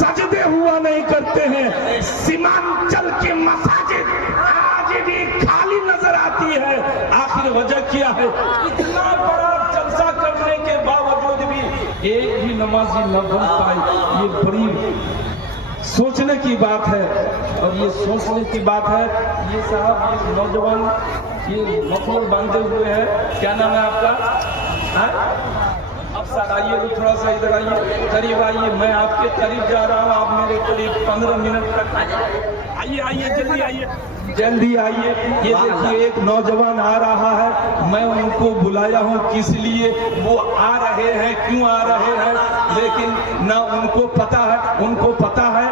سجدے ہوا نہیں کرتے ہیں. سیمانچل کی مساجد آج بھی خالی نظر آتی ہے. آخر وجہ کیا ہے؟ اتنا بڑا جلسہ کرنے کے باوجود بھی ایک بھی نمازی نہ بن پائے. یہ بڑی سوچنے کی بات ہے. اور یہ سوچنے کی بات ہے. یہ صاحب یہ نوجوان یہ مفلر باندھے ہوئے ہیں, کیا نام ہے آپ کا؟ اب سر آئیے تھوڑا سا ادھر آئیے, قریب آئیے, میں آپ کے قریب جا رہا ہوں, آپ میرے قریب 15 منٹ تک آئیے. آئیے جلدی آئیے, جلدی آئیے. یہ دیکھیے ایک نوجوان آ رہا ہے, میں ان کو بلایا ہوں کس لیے, وہ آ رہے ہیں, کیوں آ رہے ہیں, لیکن نہ ان کو پتا ہے. ان کو پتا ہے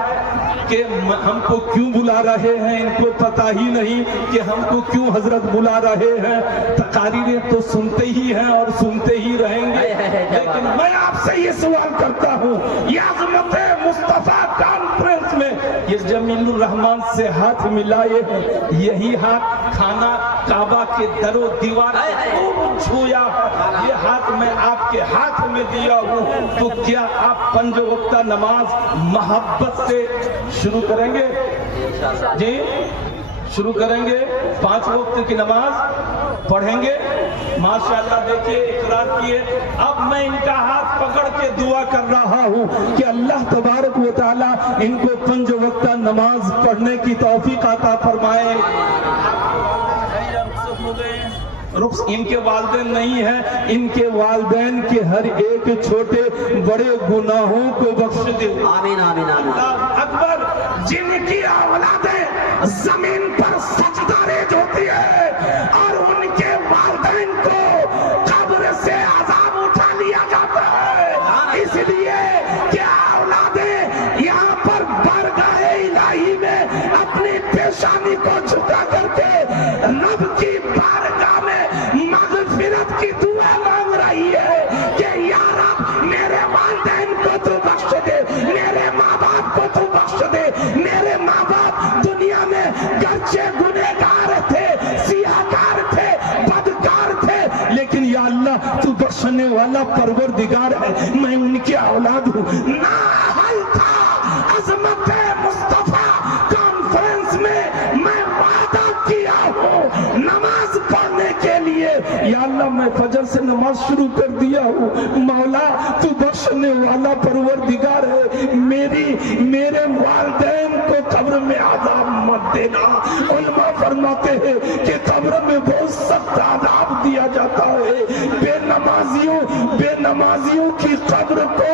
کہ ہم کو کیوں بلا رہے ہیں, ان کو پتا ہی نہیں کہ ہم کو کیوں حضرت بلا رہے ہیں. تقاریریں تو سنتے ہی ہیں اور سنتے ہی رہیں گے, لیکن میں آپ سے یہ سوال کرتا ہوں, یہ عظمت مصطفیٰ کانفرنس میں یہ جمیل الرحمان سے ہاتھ ملائے ہیں, یہی ہاتھ خانہ کعبہ کے در و دیوار خوب چھویا, یہ ہاتھ میں آپ کے ہاتھ میں دیا ہوں, تو کیا آپ 5 وقتہ نماز محبت سے شروع کریں گے؟ جی شروع کریں گے, 5 وقت کی نماز پڑھیں گے. ماشاءاللہ دیکھیے اقرار کیے. اب میں ان کا ہاتھ پکڑ کے دعا کر رہا ہوں کہ اللہ تبارک و تعالیٰ ان کو 5 وقتہ نماز پڑھنے کی توفیق عطا فرمائے. ان کے والدین نہیں ہیں, ان کے والدین کے ہر ایک چھوٹے بڑے گناہوں کو بخش دے. آمین آمین آمین. اللہ اکبر. جن کی اولادیں زمین پر سجدہ ریز ہوتی ہے اور ان کے والدین کو قبر سے عذاب اٹھا لیا جاتا ہے, اس لیے کہ اولادیں یہاں پر بارگاہ الہی میں اپنی پیشانی کو جھکا کر کے رب کی بارگاہ میں مغفرت کی دعا مانگ رہی ہے کہ یا رب میرے والدین کو تو بخش دے, میرے ماں باپ کو تو بخش دے. میرے ماں باپ دنیا میں گرچہ گنہگار تھے, سیاہکار تھے, بدکار تھے, لیکن یا اللہ تو بخشنے والا پروردگار ہے. میں ان کی اولاد ہوں. نااہل تھا عظمت مصطفیٰ کانفرنس میں میں وعدہ کیا ہوں نماز پڑھنے کے لیے. یا اللہ میں فجر سے نماز شروع کر دیا ہوں, مولا تو بخشنے والا پروردگار ہے. میرے والدین کو قبر میں عذاب مت دینا. علماء فرماتے ہیں کہ قبر میں بہت سخت عذاب دیا جاتا ہے. بے نمازیوں کی قبر کو,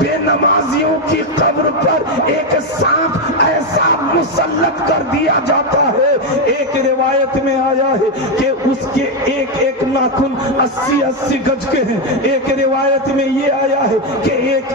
بے نمازیوں کی قبر پر ایک سانپ ایسا مسلط کر دیا جاتا ہے. ایک روایت میں آیا ہے کہ اس کے ایک ناخن 80 گز کے ہیں. ایک روایت میں یہ آیا ہے کہ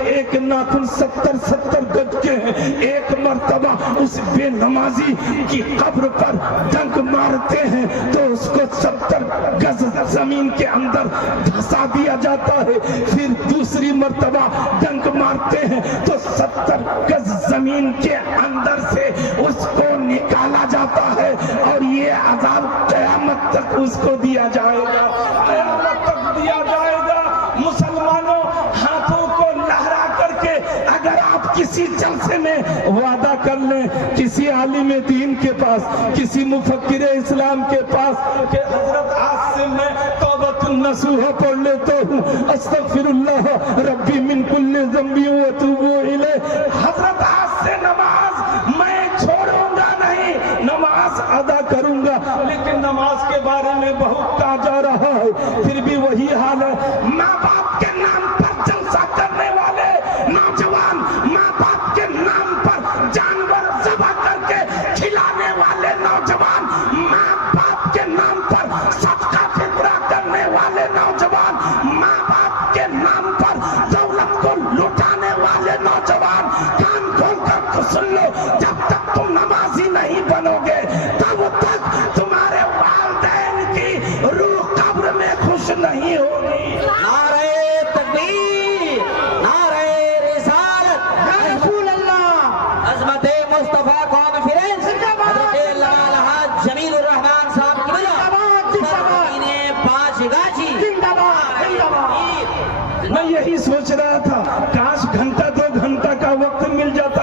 ایک ناخن 70 گز کے ہیں. ایک مرتبہ اس بے نمازی کی قبر پر ڈنک مارتے ہیں تو اس کو 70 گز زمین کے اندر دھسا دیا جاتا ہے. پھر دوسری مرتبہ ڈنک مارتے ہیں تو 70 گز زمین کے اندر سے اس کو نکالا جاتا ہے, اور یہ عذاب قیامت تک اس کو دیا جائے گا, قیامت تک دیا جائے گا. مسلمانوں ہاتھوں کو لہرا کر کے اگر آپ کسی جلسے میں وعدہ کر لیں کسی عالم دین کے پاس, کسی مفکر اسلام کے پاس کہ حضرت آج سے میں توبۃ النصوح پڑھ لیتا ہوں, استغفر اللہ ربی من کل ذنب واتوب الیہ, حضرت آج سے نماز میں چھوڑوں گا نہیں, نماز ادا کروں گا. لیکن نماز کے بارے میں بہت کہا جا رہا ہے, پھر بھی وہی حال ہے. ماں باپ کے نام پر جلسہ کرنے والے نوجوان, ماں باپ کے نام پر جانور ذبح کر کے کھلانے والے نوجوان, ماں باپ کے نام پر صدقہ فطرہ کرنے والے نوجوان, ماں باپ کے نام پر دولت کو لٹانے والے نوجوان, کان کھول کر سن لو, جب تک تم نمازی نہیں بنو گے تب تک تمہارے والدین کی روح قبر میں خوش نہیں ہوگی. نعرہ تکبیر, نعرہ رسالت, یا رسول اللہ. عظمت مصطفیٰ کانفرنس حضرت علامہ جمیل الرحمان صاحب کی بنا 5 گاچھی. میں یہی سوچ رہا تھا کاش گھنٹہ 2 گھنٹہ کا وقت مل جاتا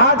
8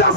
10